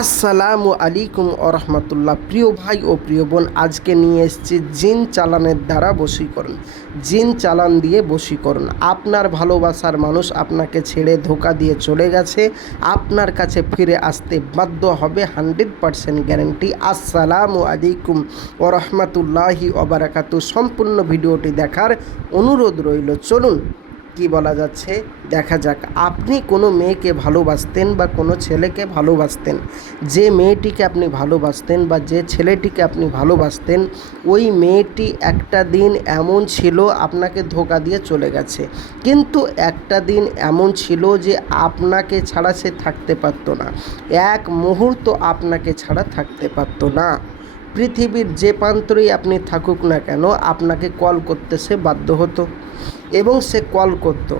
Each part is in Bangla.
আসসালামু আলাইকুম রহমতুল্লাহ। প্রিয় ভাই ও প্রিয় বোন, আজকে নিয়ে এসেছি জিন চালানের দ্বারা বশীকরণ। জিন চালান দিয়ে বশীকরণ। আপনার ভালোবাসার মানুষ আপনাকে ছেড়ে ধোঁকা দিয়ে চলে গেছে, আপনার কাছে ফিরে আসতে বাধ্য হবে, 100% গ্যারেন্টি। আসসালামু আলাইকুম রহমতুল্লাহি ওবারাকাতু। সম্পূর্ণ ভিডিওটি দেখার অনুরোধ রইল। চলুন কি বলা যাচ্ছে দেখা যাক। আপনি কোনো মেয়েকে ভালোবাসতেন বা কোনো ছেলেকে ভালোবাসতেন, যে মেয়েটিকে আপনি ভালোবাসতেন বা যে ছেলেটিকে আপনি ভালোবাসতেন, ওই মেয়েটি একটা দিন এমন ছিল আপনাকে ধোঁকা দিয়ে চলে গেছে। কিন্তু একটা দিন এমন ছিল যে আপনাকে ছাড়া সে থাকতে পারতো না, এক মুহূর্ত আপনাকে ছাড়া থাকতে পারতো না। পৃথিবীর যে প্রান্তরেই আপনি থাকুক না কেন, আপনাকে কল করতে সে বাধ্য হতো, এবং সে কল করত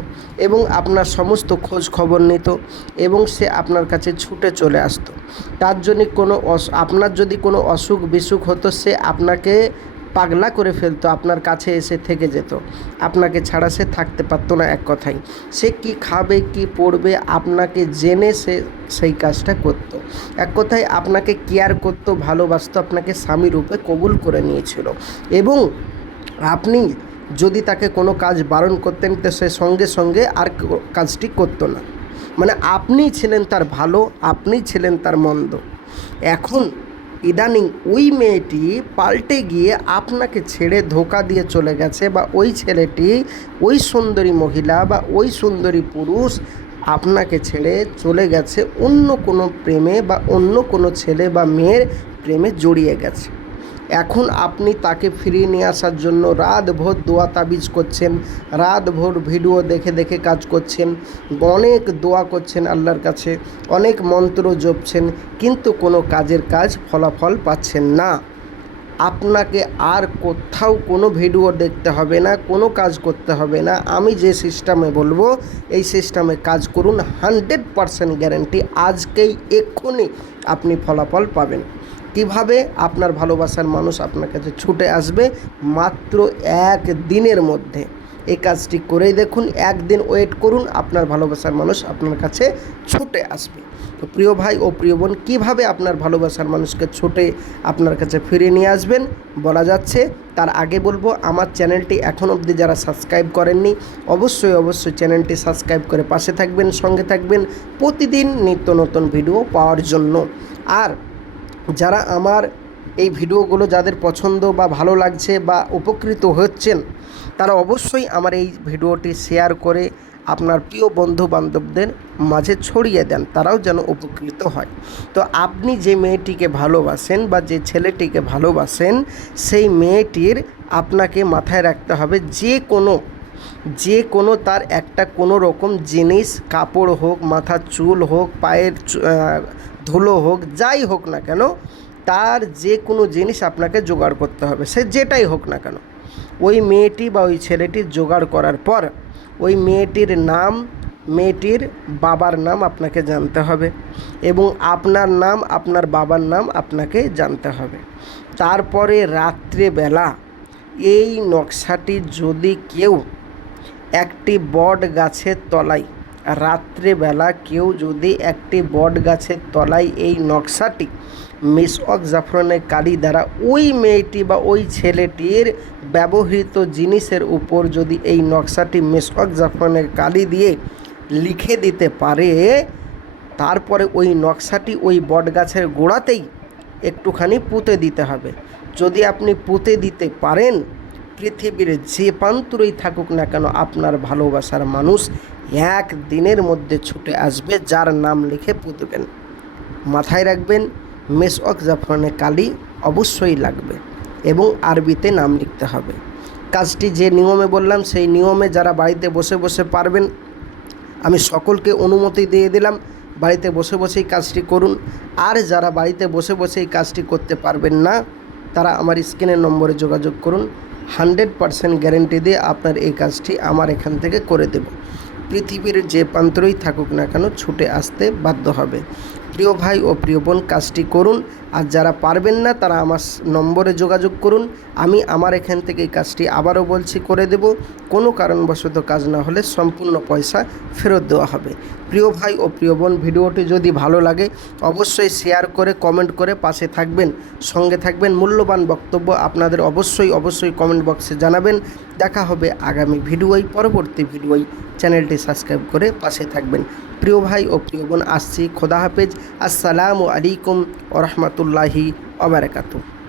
এবং আপনার সমস্ত খোঁজ খবর নিত, এবং সে আপনার কাছে ছুটে চলে আসতো। তার জন্য আপনার যদি কোনো অসুখ বিসুখ হতো, সে আপনাকে পাগলা করে ফেলতো, আপনার কাছে এসে থেকে যেত। আপনাকে ছাড়া সে থাকতে পারতো না। এক কথায় সে কি খাবে কি পড়বে আপনাকে জেনে সে সেই কাজটা করতো। এক কথায় আপনাকে কেয়ার করতো, ভালোবাসতো, আপনাকে স্বামী রূপে কবুল করে নিয়েছিল। এবং আপনি যদি তাকে কোনো কাজ বারণ করতেন, তো সে সঙ্গে সঙ্গে আর কাজটি করতো না। মানে আপনি ছিলেন তার ভালো, আপনি ছিলেন তার মন্দ। এখন ইদানিং ওই মেয়েটি পাল্টে গিয়ে আপনাকে ছেড়ে ধোঁকা দিয়ে চলে গেছে, বা ওই ছেলেটি, ওই সুন্দরী মহিলা বা ওই সুন্দরী পুরুষ আপনাকে ছেড়ে চলে গেছে, অন্য কোনো প্রেমে বা অন্য কোনো ছেলে বা মেয়ের প্রেমে জড়িয়ে গেছে। এখন আপনি তাকে ফিরিয়ে নিয়ে আসার জন্য রাতভর দোয়া তাবিজ করছেন, রাতভর ভিডিও দেখে দেখে কাজ করছেন, অনেক দোয়া করছেন আল্লাহর কাছে, অনেক মন্ত্র জপছেন, কিন্তু কোনো কাজের ফলাফল পাচ্ছেন না। আপনাকে আর কোথাও কোনো ভিডিও দেখতে হবে না, কোনো কাজ করতে হবে না। আমি যে সিস্টেমে বলবো এই সিস্টেমে কাজ করুন, 100% গ্যারেন্টি। আজকেই এক্ষুনি আপনি ফলাফল পাবেন। কিভাবে? আপনার ভালোবাসার মানুষ আপনার কাছে ছুটে আসবে মাত্র একদিনের মধ্যে। এই কাজটি করেই দেখুন, একদিন ওয়েট করুন, আপনার ভালোবাসার মানুষ আপনার কাছে ছুটে আসবে। তো প্রিয় ভাই ও প্রিয় বোন, কীভাবে আপনার ভালোবাসার মানুষকে ছুটে আপনার কাছে ফিরিয়ে নিয়ে আসবেন বলা যাচ্ছে। তার আগে বলবো, আমার চ্যানেলটি এখন অবধি যারা সাবস্ক্রাইব করেননি, অবশ্যই চ্যানেলটি সাবস্ক্রাইব করে পাশে থাকবেন, সঙ্গে থাকবেন প্রতিদিন নিত্য নতুন ভিডিও পাওয়ার জন্য। আর যারা আমার এই ভিডিওগুলো যাদের পছন্দ বা ভালো লাগছে বা উপকৃত হচ্ছেন, তারা অবশ্যই আমার এই ভিডিওটি শেয়ার করে আপনার প্রিয় বন্ধু বান্ধবদের মাঝে ছড়িয়ে দেন, তারাও যেন উপকৃত হয়। তো আপনি যে মেয়েটিকে ভালোবাসেন বা যে ছেলেটিকে ভালোবাসেন, সেই মেয়েটির আপনাকে মাথায় রাখতে হবে, যে কোনো তার একটা কোনো রকম জিনিস, কাপড় হোক, মাথার চুল হোক, পায়ের ধুলো হোক, যাই হোক না কেন, তার যে কোনো জিনিস আপনাকে জোগাড় করতে হবে, সে যেটাই হোক না কেন। ওই মেয়েটি বা ওই ছেলেটির জোগাড় করার পর ওই মেয়েটির নাম, মেয়েটির বাবার নাম আপনাকে জানতে হবে, এবং আপনার নাম, আপনার বাবার নাম আপনাকে জানতে হবে। তারপরে রাত্রেবেলা এই নকশাটি যদি কেউ একটি বট গাছের তলায়, রাত্রেবেলা কেউ যদি একটি বট গাছের তলায় এই নকশাটি মিসওয়াক জাফরানের কালি দ্বারা ওই মেয়েটি বা ওই ছেলেটির ব্যবহৃত জিনিসের উপর যদি এই নকশাটি মিসওয়াক জাফরানের কালি দিয়ে লিখে দিতে পারে, তারপরে ওই নকশাটি ওই বট গাছের গোড়াতেই একটুখানি পুঁতে দিতে হবে। যদি আপনি পুঁতে দিতে পারেন, পৃথিবীর যে প্রান্তরেই থাকুক না কেন, আপনার ভালোবাসার মানুষ একদিনের মধ্যে ছুটে আসবে, যার নাম লিখে পুঁতবেন। মাথায় রাখবেন, মিসওয়াক জাফরানের কালি অবশ্যই লাগবে, এবং আরবিতে নাম লিখতে হবে। কাজটি যে নিয়মে বললাম, সেই নিয়মে যারা বাড়িতে বসে বসে পারবেন, আমি সকলকে অনুমতি দিয়ে দিলাম, বাড়িতে বসে বসেই কাজটি করুন। আর যারা বাড়িতে বসে বসে এই কাজটি করতে পারবেন না, তারা আমার স্ক্রিনের নম্বরে যোগাযোগ করুন। 100% গ্যারেন্টি দিয়ে আপনার এই কাজটি আমার এখান থেকে করে দেব। পৃথিবীর যে প্রান্তরেই থাকুক না কেন, ছুটে আসতে বাধ্য হবে। প্রিয় ভাই ও প্রিয় বোন কাজটি করুন। আর যারা পারবেন না তারা আমার নম্বরে যোগাযোগ করুন, আমি আমার এখান থেকে এই কাজটি আবারও বলছি করে দেব। কোনো কারণবশত কাজ না হলে সম্পূর্ণ পয়সা ফেরত দেওয়া হবে। প্রিয় ভাই ও প্রিয় বোন, ভিডিওটি যদি ভালো লাগে অবশ্যই শেয়ার করে কমেন্ট করে পাশে থাকবেন, সঙ্গে থাকবেন। মূল্যবান বক্তব্য আপনাদের অবশ্যই কমেন্ট বক্সে জানাবেন। দেখা হবে আগামী ভিডিওয়, পরবর্তী ভিডিওয়। চ্যানেলটি সাবস্ক্রাইব করে পাশে থাকবেন। প্রিয় ভাই ও প্রিয় বোন, আসছি। খোদা হাফেজ। আসসালামু আলাইকুম ওয়া রাহমাতুল্লাহি ওয়া বারাকাতুহু।